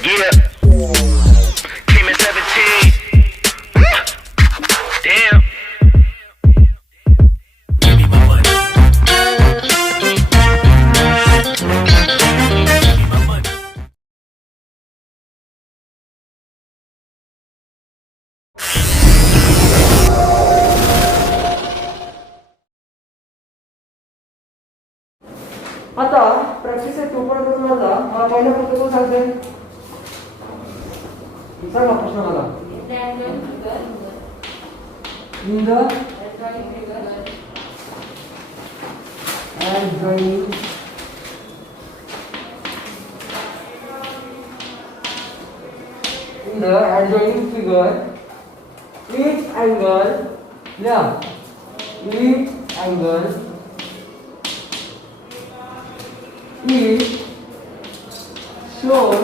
Yeah. Came at 17. Damn. Give me my money. Give me my money. आता practice आहे तोपर्यंत तुम्हाला मला पहिला फक्त कोण सांगते सांगा प्रश्न मला in the adjoining in the adjoining figure each angle each angle is shown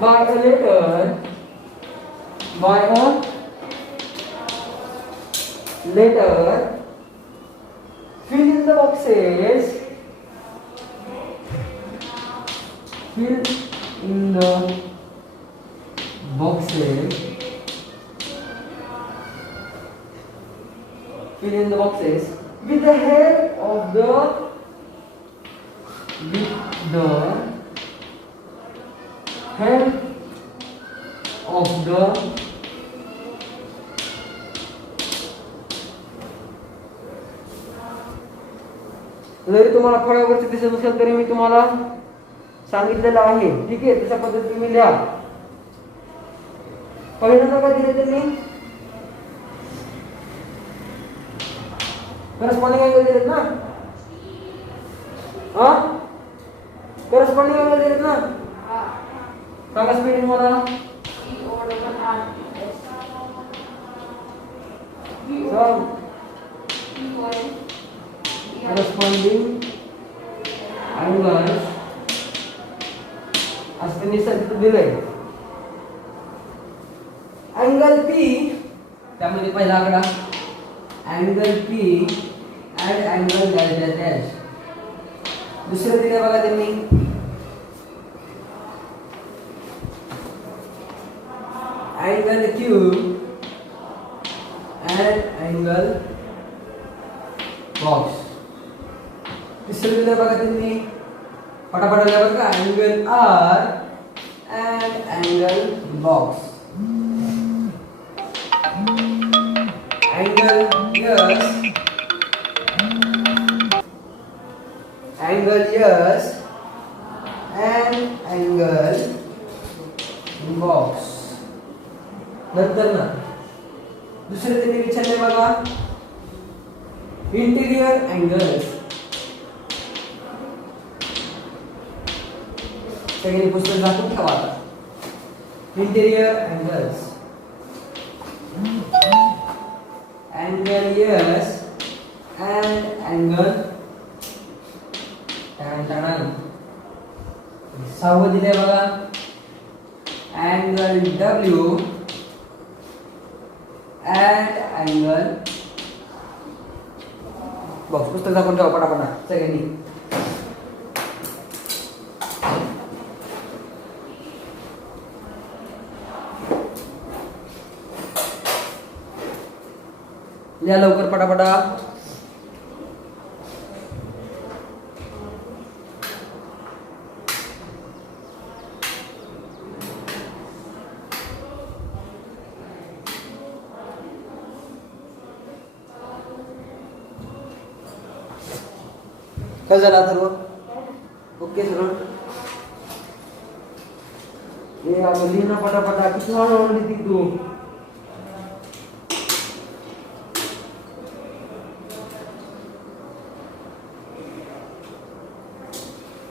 by a letter fill in the boxes fill in the boxes with the help of the जरी तुम्हाला फळ्यावरती दिसत नसेल तरी मी तुम्हाला सांगितलेलं आहे, ठीक आहे. तशा पद्धतीने तुम्ही लिहा. पहिल्यांदा काय दिले त्यांनी करस्पॉन्डिंग अँगल दिलेत ना, करस्पॉन्डिंग अँगल दिलेत ना. सांगा स्पेलिंग मला. corresponding angles असं निश्चित दिलंय. अँगल P त्यामध्ये पहिला आकडा angle P and angle dash dash dash. दुसरं दिलंय बघा त्यांनी angle Q and angle box. तिसरं दिलं बघा त्यांनी फटाफट आल्या बघा angle R and angle box. Angle S and angle box. नंतर ना दुसरे त्यांनी विचारले बघा इंटिरियर अँगल्स. सगळ्यांनी पुस्तक दाखवून ठेवा. Interior angles angle S and angle सहावं दिले बघा angle W and angle box. पुस्तक दाखवून ठेवा पटापट सगळ्यांनी. लिहा लवकर पटापटा. काय झालं सर्व ओके सर. हे आपण लिहिणं पटापटा. किती वाढवून लिहिती तू.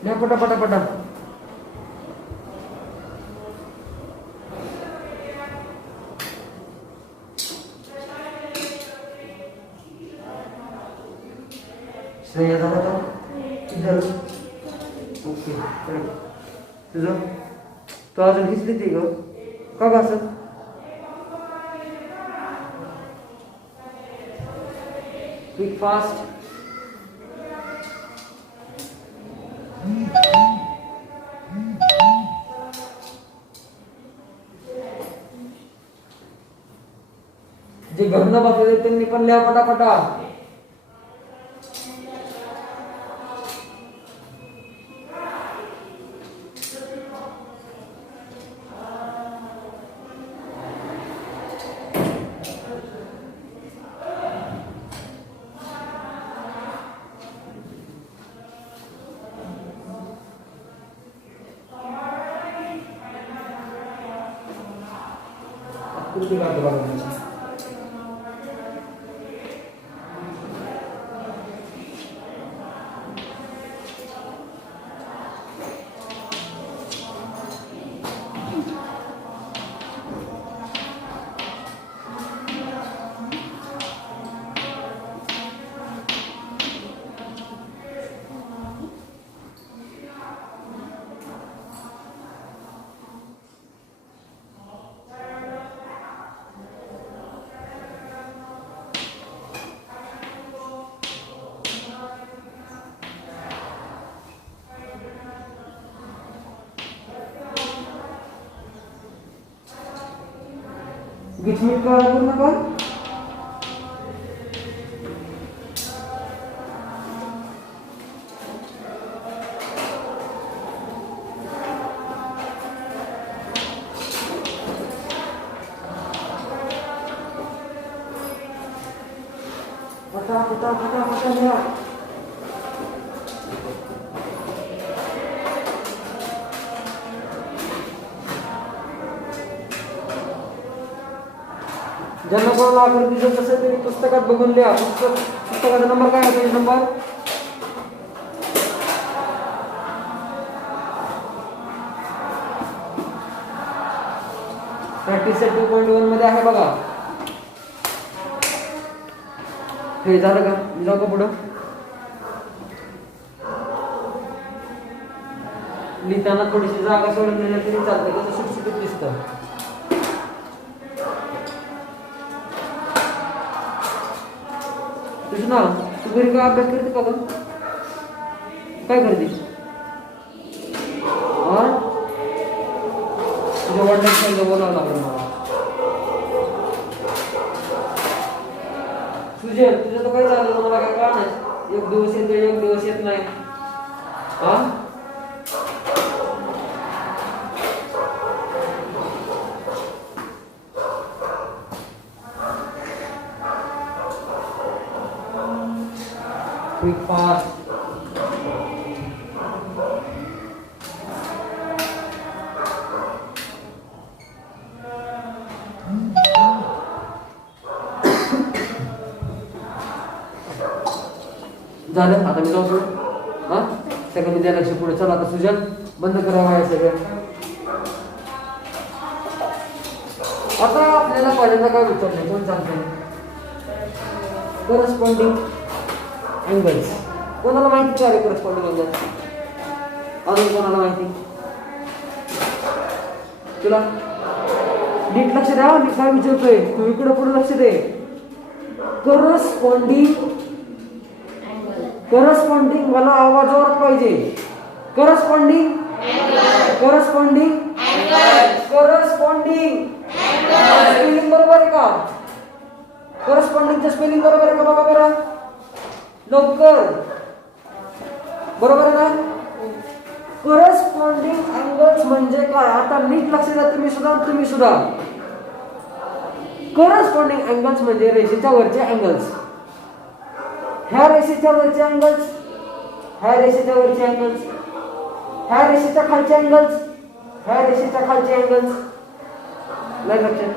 लिहा पटापटा. श्रेया झाला का इधर ओके. तुझं तू अजून हिचली ती ग का ग असं. Quick fast. जी घरनं बसलेले त्यांनी पण लिहा पटापटा. आकृती काढतो बघा तुमची. गिचमीट करा करू नका. फटा फटा फटा फटा लिहा. ज्यांना कोणाला आकृतीचं कसं तरी पुस्तकात बघून लिहा. पुस्तकाचा नंबर काय आहे? पेज नंबर 2.1 मध्ये आहे बघा. हे झालं का? मी जाऊ का पुढं? लिहिताना थोडीशी जागा सोडून दिली तरी चालते. कसं सुटसुटीत दिसतं. कृष्णा, तू घरी काय अभ्यास करते का ग? काय करते? तुझ्या वडिलांना बोलावं लागलं मला. तुझं तर काय झालं मला काय कळलं नाही. एक दिवस येते एक दिवस येत नाही. हा क्विक फास्ट. झालं आता मी जाऊ पुढे. हा सगळ्यांनी द्या लक्ष पुढे. चला आता सुजन बंद करावं आहे सगळं. आता आपल्याला पहिल्यांदा काय विचारलं कोण सांगते? Corresponding angles. कोणाला माहिती का रे करस्पॉन्डिंग अँगल्स? अजून कोणाला माहिती? तुला नीट लक्ष द्या. मी काय विचारतोय तू इकडे पुढे लक्ष दे. करस्पॉन्डिंग मला आवाजावर पाहिजे. करस्पॉन्डिंग स्पेलिंग बरोबर आहे का? करस्पॉन्डिंगचं स्पेलिंग बरोबर आहे का? बाबा करा लवकर. बरोबर आहे ना? करस्पॉन्डिंग अँगल्स म्हणजे काय? आता नीट लक्ष द्या तुम्ही सुद्धा. करस्पॉन्डिंग अँगल्स म्हणजे रेषेच्या वरचे अँगल्स. ह्या रेषेच्या वरचे अँगल्स, ह्या रेषेच्या वरचे अँगल्स, ह्या रेषेच्या खालचे अँगल्स, ह्या रेषेच्या खालचे अँगल्स. नाही लक्षात?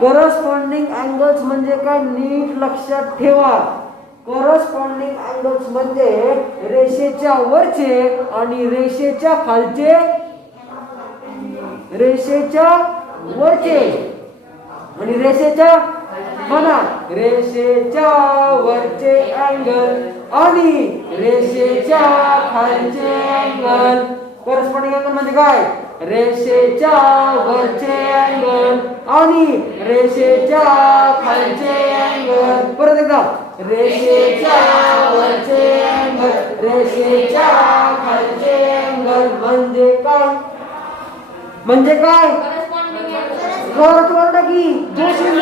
करस्पॉन्डिंग अँगल्स म्हणजे काय? नीट लक्षात ठेवा. करस्पॉन्डिंग अँगल्स म्हणजे रेषेच्या वरचे आणि रेषेच्या खालचे, रेषेच्या वरचे आणि रेषेच्या म्हणा रेषेच्या वरचे अँगल आणि रेषेच्या खालचे अँगल. करस्पॉन्डिंग अँगल म्हणजे काय? रेषेच्या वरचे अँगल आणि रेषेच्या खालचे अँगल. परत एकदा रेषेच्या वरचे अँगल, रेषेच्या खालचे अँगल म्हणजे काय? म्हणजे काय? जोरात ओरडा की जोशील.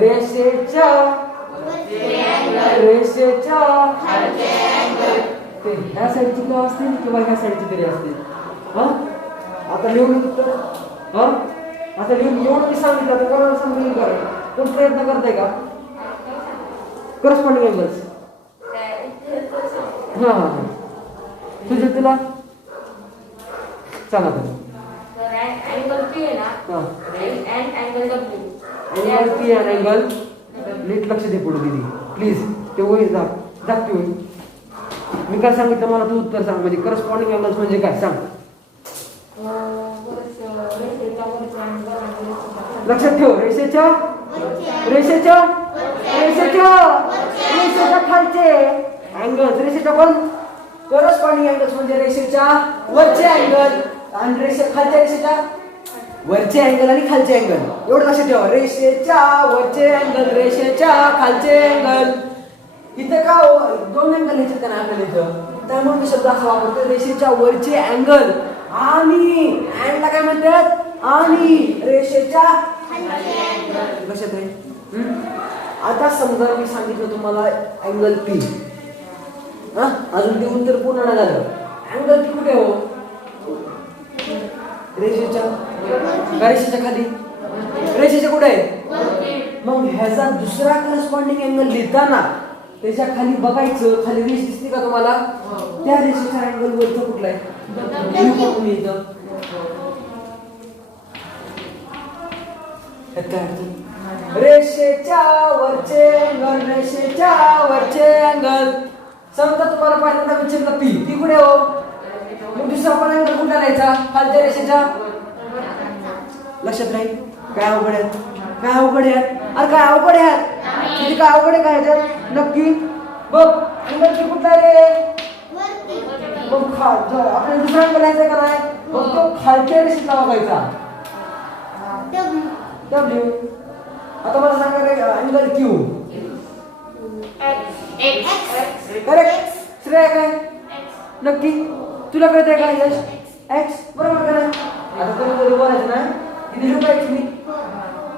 रेषेच्या ते ह्या साईडची किंवा असते किंवा ह्या साईडची तरी असते. हा आता लिहून उत्तर. हा आता लिहून एवढं मी सांगितलं तर कोणाला समजून करा. कोण प्रयत्न करताय का? Corresponding angles. हा हा हा तुझे तुला सांगा तुम्ही. अँगल पी आहे ना हा and angle W angle P आणि अँगल नीट लक्ष दे पुढे दिदी प्लीज. ते होईल दाखती होईल. मी काय सांगितलं मला तू उत्तर सांग. म्हणजे करस्पॉन्डिंग अँगल्स म्हणजे काय सांग. लक्षात ठेव. रेषेच्या खालचे अँगल्स. रेषेच्या पण करस्पॉन्डिंग अँगल्स म्हणजे रेषेच्या वरचे अँगल आणि खालच्या रेषेच्या वरचे अँगल आणि खालचे अँगल. एवढं लक्षात ठेवा. रेषेच्या वरचे अँगल रेषेच्या खालचे अँगल. इथं का दोन अँगल ह्याच्यात का नाही आपल्याला इथं. त्यामुळे मी शब्द असा वापरतो रेषेच्या वरचे अँगल आणि अँडला काय म्हणतात आणि रेषेच्या लक्षात आहे. आता समजा मी सांगितलं तुम्हाला अँगल पी. हा अजून ते उत्तर पूर्ण नाही झालं. अँगल पी कुठे हो? रेषेच्या खाली. रेषेच्या कुठे आहे? मग ह्याचा दुसरा करस्पॉन्डिंग अँगल लिहिताना त्याच्या खाली बघायचं. खाली रेष दिसते का तुम्हाला? त्या रेषेचा अँगल वरचा कुठला आहे? लिहू का तुम्ही इथं? रेषेच्या वरचे अँगल रेषेच्या वरचे अँगल. समजा तुम्हाला पहिल्यांदा विचारलं पी. ती कुठे हो? मग दुसरा पण अँगल कुठला लिहायचा? खालच्या रेषेच्या. लक्षात राहील. काय अवघड आहे? काय अवघड आहे? अरे काय अवघड आहे? किती काय अवघड आहे काय नक्की बघ. अँगल पी कुठला रे? मग आपल्याला दुसरा अँगल लिहायचा का नाही? मग तो खालच्या रेषेतला बघायचा. डब्ल्यू. आता मला सांगा रे अँगल क्यू. करेक्ट. श्रेय काय नक्की तुला कळतंय का? यश एक्स बरोबर का नाही? आता तुम्ही जरी बोलायचं ना किती लिहायचं मी.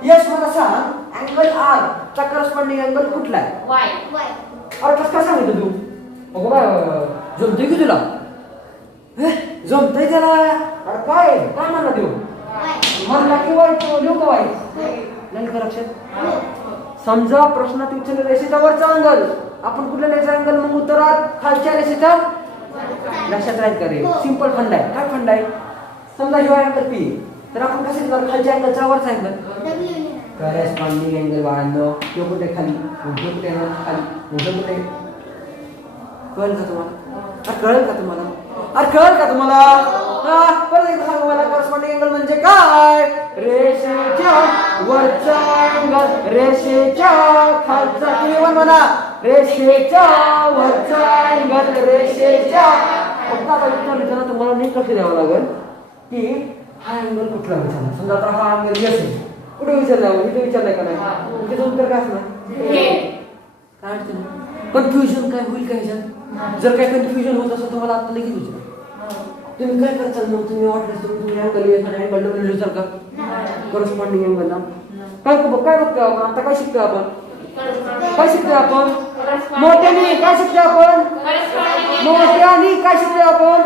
यश मला सांग अँगल आर चा करस्पॉन्डिंग अँगल कुठला आहे? वाय. अरे कसं काय सांगितलं तू? अगं बाय जमतंय की तुला? जमतंय त्याला. अरे काय काय म्हणला देऊ म्हणला की वाईट लिहू का वाईट नाही का लक्षात. समजा प्रश्नात विचारलं रेषेच्या वरचा अँगल आपण कुठल्या रेषेचा अँगल मग उत्तरात खालच्या रेषेचा. लक्षात राहील का रे? सिंपल फंड आहे. काय फंड आहे? समजा ह्यो अँगल पी तर आपण कसं लिहिणार? खालच्या अँगलचा वरचा अँगल. करस्पॉन्डिंग अँगल बाळांनो. तो कुठे खाली मोठं कुठे खाली मोठं कुठे. कळलं का तुम्हाला? कळलं का तुम्हाला? अरे कळलं का तुम्हाला? परत एकदा सांगा मला करस्पॉन्डिंग अँगल म्हणजे काय? रेषेच्या वरचा अँगल रेषेच्या खालचा. तुम्ही पण म्हणा रेषेच्या वरचा अँगल रेषेच्या. फक्त आता विचारलं तुम्हाला नीट लक्ष द्यावं लागेल की हा अँगल कुठला विचारला. समजा आता हा अँगल यस आहे. कुठे विचारला? इथे विचारलाय का नाही? तिथे उत्तर काय असणार? काय अडचण? कन्फ्युजन काय होईल काय ह्याच्यात? जर काय कन्फ्युजन होत असेल तुम्हाला आता लगेच विचार. तुम्ही काय करताल मग? तुम्ही वाटलं तर तुम्ही अँगल एखादा अँगल डब्ल्यू लिहिसाल का? करस्पॉन्डिंग अँगल ना काय बघतोय आपण आता? काय शिकतोय आपण? काय शिकतोय आपण? मोठ्याने काय शिकतोय आपण? मोठ्याने काय शिकतोय आपण?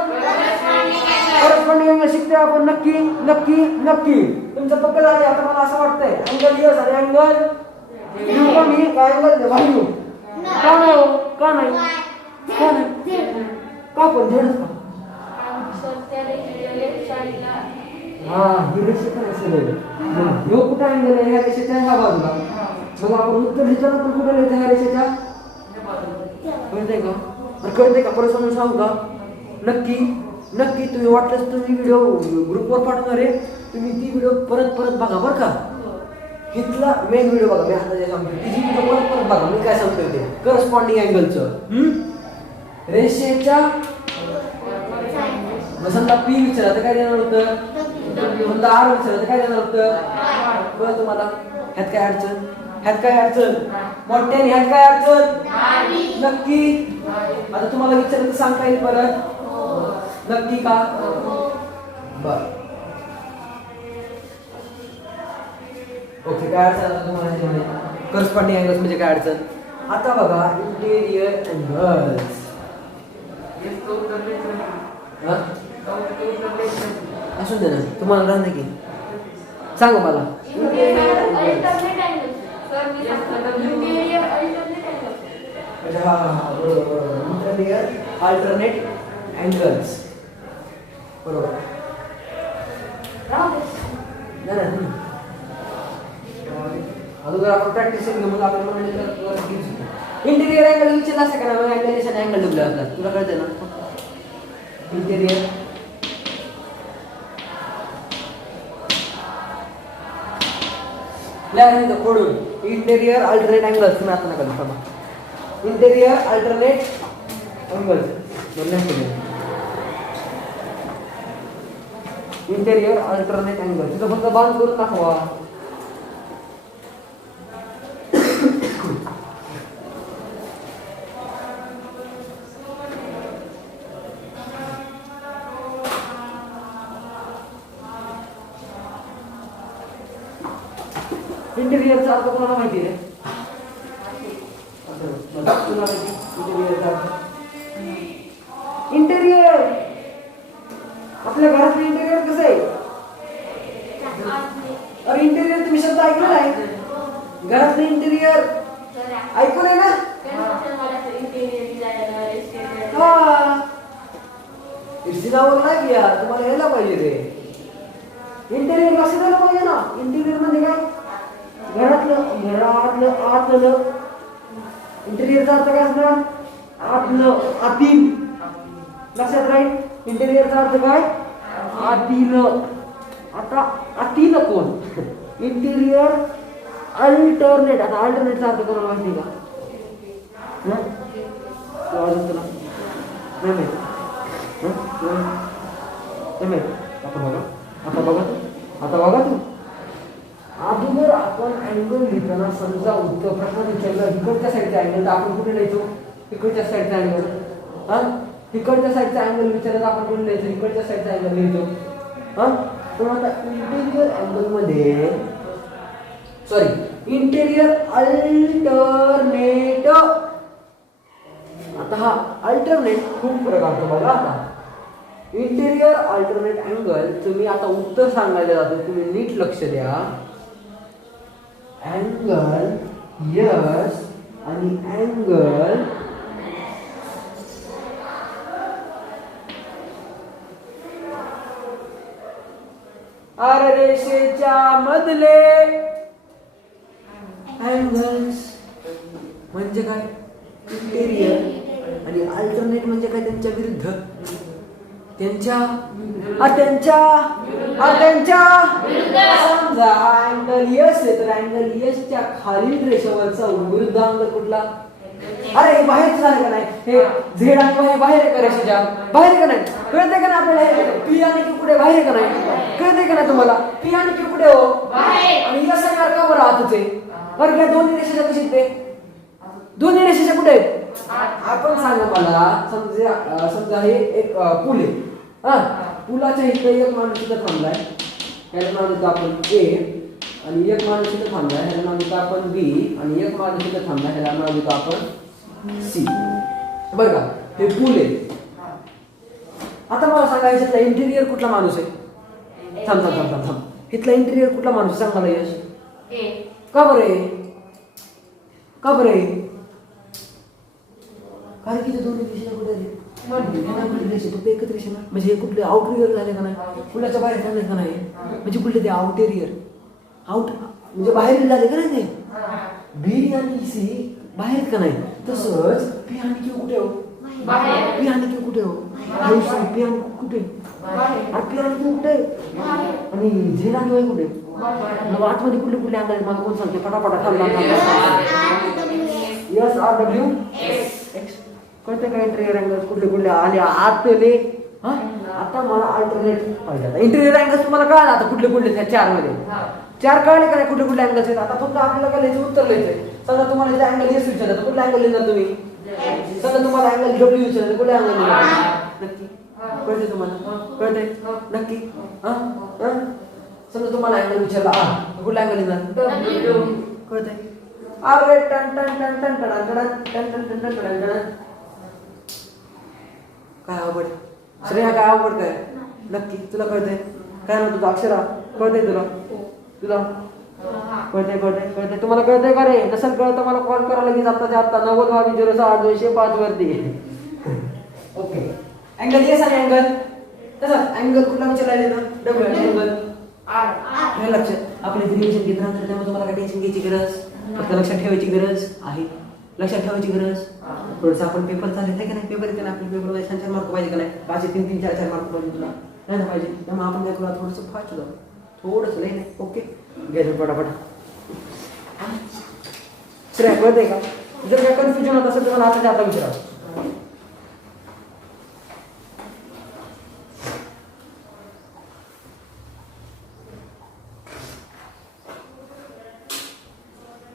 करस्पॉन्डिंग अँगल शिकतोय आपण. नक्की नक्की नक्की तुमचं पक्क झालंय. आता मला असं वाटतंय अँगल यस आणि अँगल लिहू का मी? काय अँगल व्हॅल्यू का नाही हो? का नाही? का नाही? का पण झेडच का? हा ही रेषा काय असेल? ह्यो कुठं अँगल आहे? ह्या रेषेच्या ह्या बाजूला. मग आपण उत्तर लिहिताना पण कुठे लिहायचं? ह्या रेषेच्या. कळतंय का? कळतंय का? परत समजून सांगू का? नक्की नक्की तुम्ही वाटलंच तुम्ही व्हिडिओ ग्रुपवर पाठवणार आहे. तुम्ही ती व्हिडिओ परत परत बघा बरं का. इथला मेन व्हिडिओ बघा. मी आता जे सांगतो तिची व्हिडिओ परत परत बघा. मी काय सांगतोय ते करस्पॉन्डिंग अँगलचं. रेषेच्या समजा पी विचारलं तर काय देणार होतं? समजा आर विचारलं तर काय देणार होतं? बरं तुम्हाला ह्यात काय अडचण? ह्यात काय अडचण? मोठ्याने ह्यात काय अडचण? नक्की. आता तुम्हाला विचारलं तर सांगता येईल परत नक्की का? बर ओके, काय अडचण आता तुम्हाला करस्पॉन्डिंग अँगल्स म्हणजे काय अडचण? आता बघा इंटेरियर अँगल्स. असू दे ना, तुम्हाला राहणार की सांगा मला. इंटेरियर अल्टरनेट अँगल्स बरोबर. अगोदर आपण प्रॅक्टिस केली मग आपल्याला इंटेरियर अँगल विचारला असं का ना, अँगल अँगल डुबले असतात, तुला कळतं ना. इंटेरियर खोडून इंटेरियर अल्टरनेट अँगल्स. तुम्ही आता नका थांबा. Interior alternate angles interior alternate angle तिथं फक्त बांध करून दाखवा. इंटेरियरचा अर्थ कोणाला माहिती आहे? तुला माहिती इंटेरियरचा अर्थ? इंटेरियर आपल्या घरातलं इंटेरियर कसं आहे? अरे इंटेरियर तुम्ही शब्द ऐकलं नाही? घरातलं इंटेरियर ऐकून आहे ना? हा इर्षिदावर नाही या, तुम्हाला यायला पाहिजे ते. इंटेरियर लक्ष द्यायला पाहिजे ना. इंटेरियर म्हणजे काय? घरातलं आतलं. इंटेरियरचा अर्थ काय असणार? आतलं, आतील. लक्षात राहील. इंटेरियरचा अर्थ काय? आतील. आता आतील कोण? Interior alternate. आता अल्टरनेटचा अर्थ कोणाला माहिती का? तुला नाही माहिती? आता बघा तू अगोदर आपण अँगल लिहिताना समजा उत्तर प्रश्न विचारला इकडच्या साईडचा अँगल तर आपण कुठे लिहायचो? इकडच्या साईडचा अँगल. हा इकडच्या साईडचा अँगल विचारला आपण कुठे लिहायचो? इकडच्या साईडचा अँगल लिहितो. हा पण आता इंटेरियर अँगल मध्ये इंटेरियर अल्टरनेट. आता हा अल्टरनेट खूप प्रकारचा बघा. आता इंटेरियर अल्टरनेट अँगल तुम्ही आता उत्तर सांगायला जातो, तुम्ही नीट लक्ष द्या. अँगल यस आणि अँगल रेषेच्या मधले अँगल्स म्हणजे काय? इंटेरियर. आणि अल्टरनेट म्हणजे काय? त्यांच्या विरुद्ध. त्यांच्या समजा अँगल यस आहे तर अँगल यसच्या खालील रेषेवरचा विरुद्ध अँगल कुठला? अरे बाहेर झालं का नाही? हे झेड आणि वाय बाहेर आहे का रेषेच्या? बाहेर का नाही? कळते का ना आपल्याला? पी आणि क्यू कुठे? बाहेर का नाही? कळते का ना तुम्हाला? पी आणि क्यू कुठे हो? आणि यस आणि आर का बरं आतच आहे? बरं काय दोन्ही रेषेच्या कशी ते? दोन्ही रेषेच्या कुठे आहेत? आपण सांगा मला. समजा हे एक पूल आहे. हा पुलाच्या इथे एक माणूस इथं थांबलाय, ह्याला नाव देतो आपण ए. आणि एक माणूस इथं थांबलाय, ह्याला नाव देतो आपण बी. आणि एक माणूस इथं थांबलाय, ह्याला नाव देतो आपण सी. बरं का? हे पूल आहे. आता मला सांगा याच्यातला इंटेरियर कुठला माणूस आहे? थांब इथला इंटेरियर कुठला माणूस सांग मला यश. का बरं? कारण की ते दोन्ही दिशेला कुठे आले? फक्त एकच रेषा ना. म्हणजे हे कुठले आउटेरियर झाले का नाही? पुलाच्या बाहेर झाले का नाही? म्हणजे कुठले ते आउटेरियर म्हणजे बाहेर झाले का नाही? ते बी आणि सी बाहेर का नाही? तसंच पी आणि क्यू कुठे हो? पी आणि क्यू कुठे हो? पी आणि कुठे? पी आणि क्यू कुठे? आणि झेड आणि वाय कुठे? आतमध्ये कुठले अँगल आहेत? मला कोण सांगते? फटाफटा यस आर डब्ल्यू एक्स. कळते का? इंटेरियर अँगल्स कुठले आले आतले. हा आता मला अल्टरनेट पाहिजे. इंटेरियर अँगल्स तुम्हाला कळालं आता कुठले त्या 4 मध्ये 4 कळले का नाही? कुठले अँगल्स आहेत? आता फक्त आपल्याला काय लिहायचं? उत्तर लिहायचंय. समजा तुम्हाला इथे अँगल एस विचारलं, कुठला अँगल लिहिणार तुम्ही? समजा तुम्हाला अँगल डब्ल्यू विचारलं, कुठला अँगल लिहिणार? नक्की कळते तुम्हाला? कळते नक्की? समजा तुम्हाला अँगल विचारला कुठला अँगल येणार W. कळतंय अरे टन टन टन टन टन टन टन टन टन टन टन टन काय अवघड श्रेया काय अवघड काय नक्की तुला कळतंय काय ना तुझा अक्षरा कळतंय तुला तुला कळतंय कळतंय कळतंय तुम्हाला कळतंय का रे नसेल कळतं मला कॉल करा लगेच आत्ताच्या आत्ता 90 वरती ओके अँगल येस आणि अँगल तसंच अँगल कुठला विचारला येतं डब्ल्यू अँगल हे लक्षात आपले रिव्हिजन घेत राहतात त्यामुळे तुम्हाला काय टेन्शन घ्यायची गरज फक्त लक्षात ठेवायची गरज आहे लक्षात ठेवायची गरज थोडंसं आपण पेपर चालत आहे का नाही पेपर येते ना आपल्या पेपरमध्ये 6 मार्क पाहिजे का नाही 5 3 3 4 4 मार्क पाहिजे तुला नाही ना पाहिजे त्यामुळे आपण काय करूया थोडंसं फास्ट जाऊ थोडंसं लई नाही ओके घ्यायचं पटापट श्रेया कळतंय का जर काय कन्फ्युजन होत असेल तर मला आता विचारा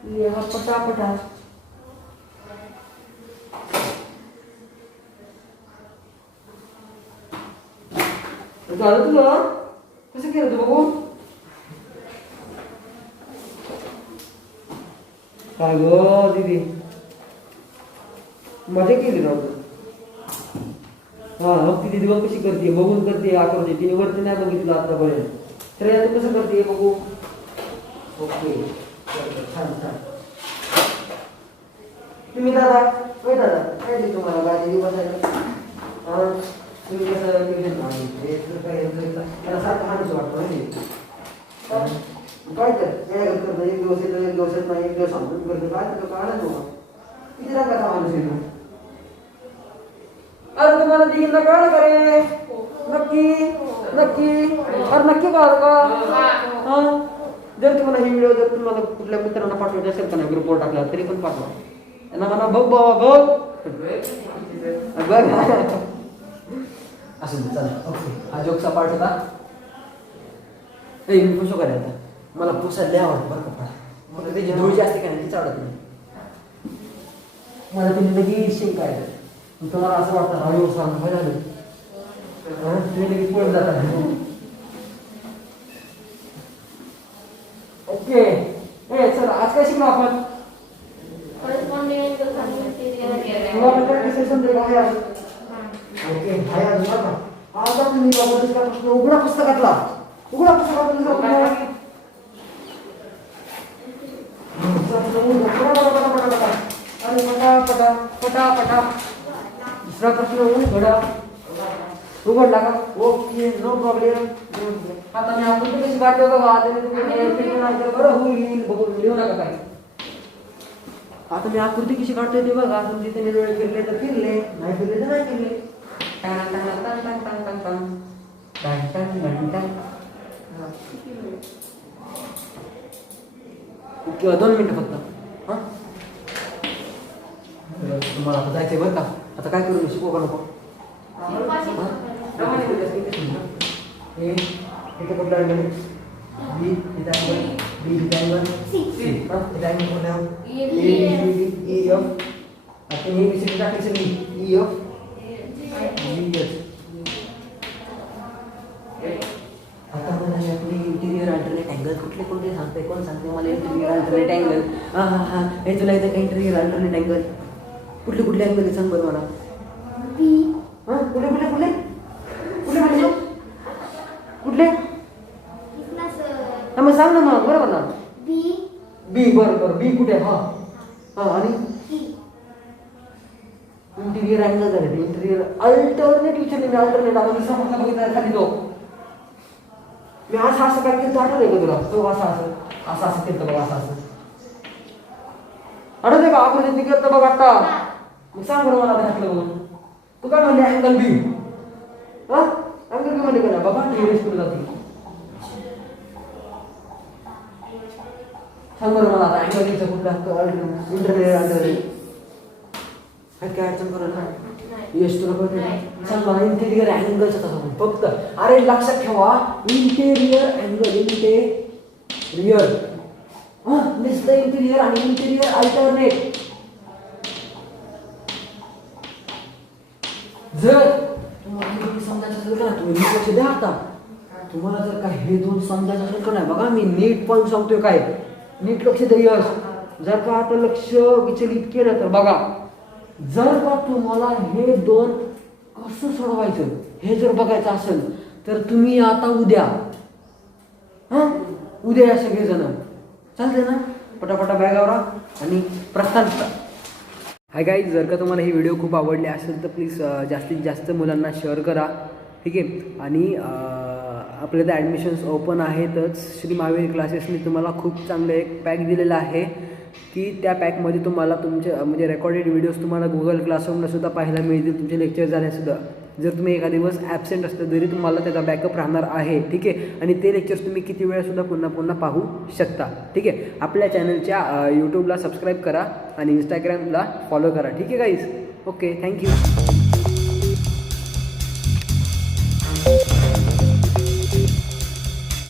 लिहा पटापटा झालं तुझं कसं केलं तू बघू काय ग दीदी मजा केली ना हा मग ती दीदी बघ कशी करते बघून करते करते तिने वरती नाही बघितलं आतापर्यंत तर तू कसं करते बघू ओके छान छान तुम्ही दादा काय ते तुम्हाला गाडी बसायला तुम्ही कसं त्याला सारखं माणूस वाटतं काय तर करतं एक दिवस येतो एक दिवस येत नाही एक दिवस समजून करतो काय तर कळलं तुम्हाला किती रंगाचा माणूस येतो अरे तुम्हाला दिलं कळलं का रे नक्की नक्की अरे नक्की कळलं का हा जर तुम्हाला ही व्हिडिओ जर तुम्हाला कुठल्या मित्रांना पाठवायची असेल का नाही ग्रुपवर टाकला तरी पण पाठवा त्यांना म्हणा बघ बाबा बघ बघ असं चला ओके हा जोकचा पार्ट होता मी पुसो करायचा मला पुसायला लय आवडतं बरं का मला त्याची धूळ जास्त काय नाही तीच आवडत नाही मला ती लगेच शिंक आहे तुम्हाला असं वाटतं हा योग सांग काय झालं तुम्ही लगेच पळत जाता ओके ए सर आज काय शिकलो आपण Corresponding angles and interior तुला angle. प्रॅक्टिस सेशन दे काय आहे ओके हाय आज बघा आज आपण बाबा प्रश्न उघडा पुस्तकातला अरे पटा पटा पटा दुसरा प्रश्न उघडा उघडला का ओके नो प्रॉब्लेम आता मी आपण कशी काढतो बघा आता बरं होईल बघून लिहू नका काय आता मी आकृती कशी काढतोय ते बघा तुमचे त्याने वेळ फिरले तर फिरले नाही फिरले तर नाही फिरले किंवा 2 मिनिटं फक्त हां तुम्हाला आता जायचंय बरं का आता काय करू शिकू का नको इथे कुठला अँगल बी इथे अँगल बी इथे अँगल सी हां इथे अँगल कुठला ए एफ आता हे विषय टाकायचं मी ई एफ जी एच आता मला आपली इंटिरियर अल्टरनेट अँगल कुठले कोणते सांगते कोण सांगते मला इंटिरियर अल्टरनेट अँगल हां हां हां हे तुला इथं इंटिरियर अल्टरनेट अँगल कुठले कुठले अँगल सांग बरं मला बी हां कुठले कुठले कुठले कुठले कुठले कुठले हां मग सांग ना मग बरोबर ना बी बी बरोबर बी कुठे हां हां आणि इंटिरियर अँगल झाले इंटिरियर अल्टरनेट विचारले मी अल्टरनेट आपण दुसरा कुठला बघितला खाली तो मी असं काय केलं आठवलंय का तुला तो असं केलं बघा असं आठवतंय का आपण ते केलं बघ आता मग सांग बरं मला घातलं बघून तू काय म्हणले अँगल बी हा अँगल बी म्हणले का ना बाबा टेरेस कुठे जाते सांग बरं मला आता अँगल बीचा कुठला इंटरनेट अल्टरनेट काय अडचण करू ना यश तुला कळतं सांग मला इंटेरियर अँगलचा कसा म्हणून फक्त अरे लक्षात ठेवा इंटेरियर अँगल इंटेरियर हां नुसतं इंटेरियर आणि इंटेरियर अल्टरनेट जर तुम्हाला समजायचं असेल ना तुम्ही लक्ष द्या आता तुम्हाला जर का हे दोन समजायचं असेल का नाही बघा मी नीट पण सांगतोय काय नीट लक्ष द्या यश. जर का आता लक्ष विचलित केलं तर बघा जर का तुम्हाला हे दोन कसं सोडवायचं हे जर बघायचं असेल तर तुम्ही आता उद्या उद्या या सगळेजण चालते ना पटापटा बॅगावर आणि प्रस्थान करा. हाय गाईज, जर का तुम्हाला ही व्हिडिओ खूप आवडली असेल तर प्लीज जास्तीत जास्त मुलांना शेअर करा. ठीक आहे. आणि आपल्या इथे ॲडमिशन्स ओपन आहेतच. श्री महावीर क्लासेसने तुम्हाला खूप चांगलं एक पॅक दिलेला आहे की त्या पॅकमध्ये तुम्हाला तुमचे म्हणजे रेकॉर्डेड व्हिडिओज तुम्हाला गुगल क्लासरूमला सुद्धा पाहायला मिळतील. तुमचे लेक्चर झाल्यासुद्धा जर तुम्ही एका दिवस ॲबसेंट असलं तरी तुम्हाला त्याचा बॅकअप राहणार आहे. ठीक आहे. आणि ते लेक्चर्स तुम्ही किती वेळासुद्धा पुन्हा पुन्हा पाहू शकता. ठीक आहे. आपल्या चॅनलच्या यूट्यूबला सबस्क्राईब करा आणि इंस्टाग्रामला फॉलो करा. ठीक आहे गाईज. Okay, thank you.